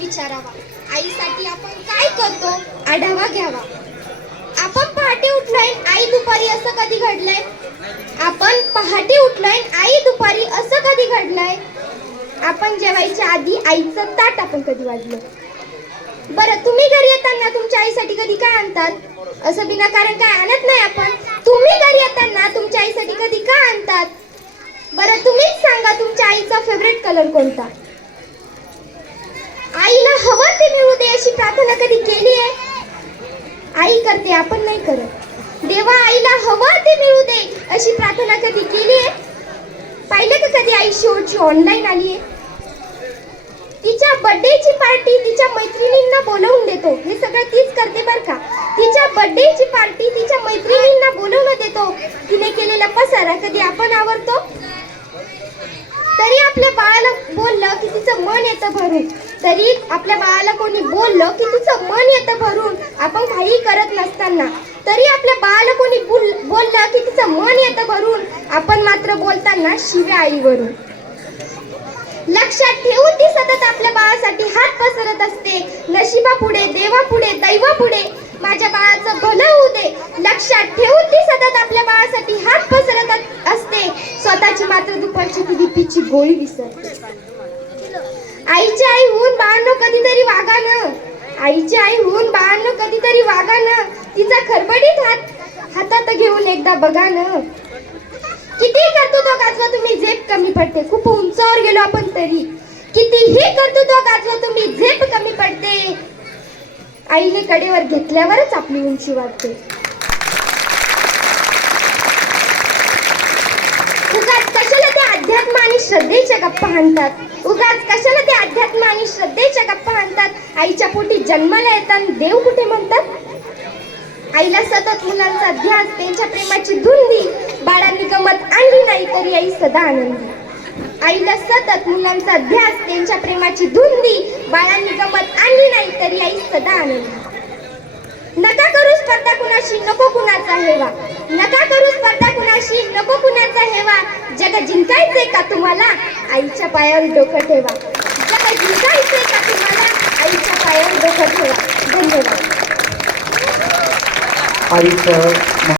विचारावा. आईसाठी आपण काय करतो आढावा घ्यावा. आपण पहाटे उठलोय आई दुपारी असं कधी घडलंय? आपण पहाटे उठलोय आई दुपारी असं कधी घडलंय? आपण जेवायच्या आधी आईचं ताट आपण कधी वाढलं? बरं, तुम्ही घरी येताना तुमच्या आईसाठी कधी काय आणतात? असं विनाकारण काय आणत नाही आपण. तुम्ही घरी येताना तुमच्या आईसाठी कधी काय आणतात? बरं, तुम्हीच सांगा तुमच्या आईचा फेवरेट कलर कोणता? आईला हवं ते मिळू दे अशी प्रार्थना कधी केली आहे? आई करते, आपण नाही करत. देवा आईला हवं ते मिळू दे अशी प्रार्थना कधी केली आहे? पाहिलं का कधी आई शेवटची ऑनलाईन आली आहे? तिच्या बर्थडेची पार्टी तिच्या मैत्रिणींना बोलवून देतो. हे सगळं तीच करते बरं का. तिच्या बर्थडेची पार्टी तिच्या मैत्रिणींना बोलवून देतो. तिने केलेला पसारा कधी आपण आवरतो? तरी आपल्या बाळाला बोललं की तिचं मन येतं भरून. तरी आपल्या बाळाला कोणी बोललं की तिचं मन येतं भरून. आपण काही करत नसताना तरी आपल्या बाळाला कोणी बोललं की तिचं मन येतं भरून. आपण मात्र बोलताना शिव्या आईवरून. लक्षात ठेवून ती सतत आपल्या बाळासाठी हात पसरत असते. नशिबापुढे, देवापुढे, दैवापुढे माझ्या बाळाचं भलं होऊ दे. लक्षात ठेवून ती सतत आपल्या बाळासाठी हात पसरत असते. स्वतःची मात्र दुपारची ती बीपीची गोळी विसरते. आईची आई होऊन बाळांनो कधीतरी वागा न. आईची आई होऊन बाळांनो कधीतरी वागा न. तिचा खरबडीत हातात घेऊन एकदा बघा न. किती कर्तृत्व गाजवा तुम्ही झेप कमी पडते. खूप उंचावर गेलो आपण तरी कितीही कर्तृत्व गाजवा तुम्ही झेप कमी पडते. आईने कडेवर घेतल्यावरच आपली उंची वाढते. उगाच कशाला ते अध्यात्म आणि श्रद्धेच्या गप्पा हाणतात. उगाच कशाला ते अध्यात्म आणि श्रद्धेच्या गप्पा हाणतात. आईच्या पोटी जन्माला येताना देव कुठे म्हणतात? आईला सतत मुलांचा ध्यास, त्यांच्या प्रेमाची धुंदी. बाळांनी गमत आणली नाही तरी आई सदा आनंदी. आईला सतत मुलांचा ध्यास, त्यांच्या प्रेमाची धुंदी. बाळांनी गमत आणली नाही तरी आई सदा आनंदी. नका करू स्पर्धा कुणाशी, नको कुणाचा हेवा. नका करू स्पर्धा कुणाशी, नको कुणाचा हेवा. जग जिंकायचे का तुम्हाला? आईच्या पायावर डोकं ठेवा. जग जिंकायचे का तुम्हाला? आईच्या पायावर डोकं ठेवा. धन्यवाद. आईचं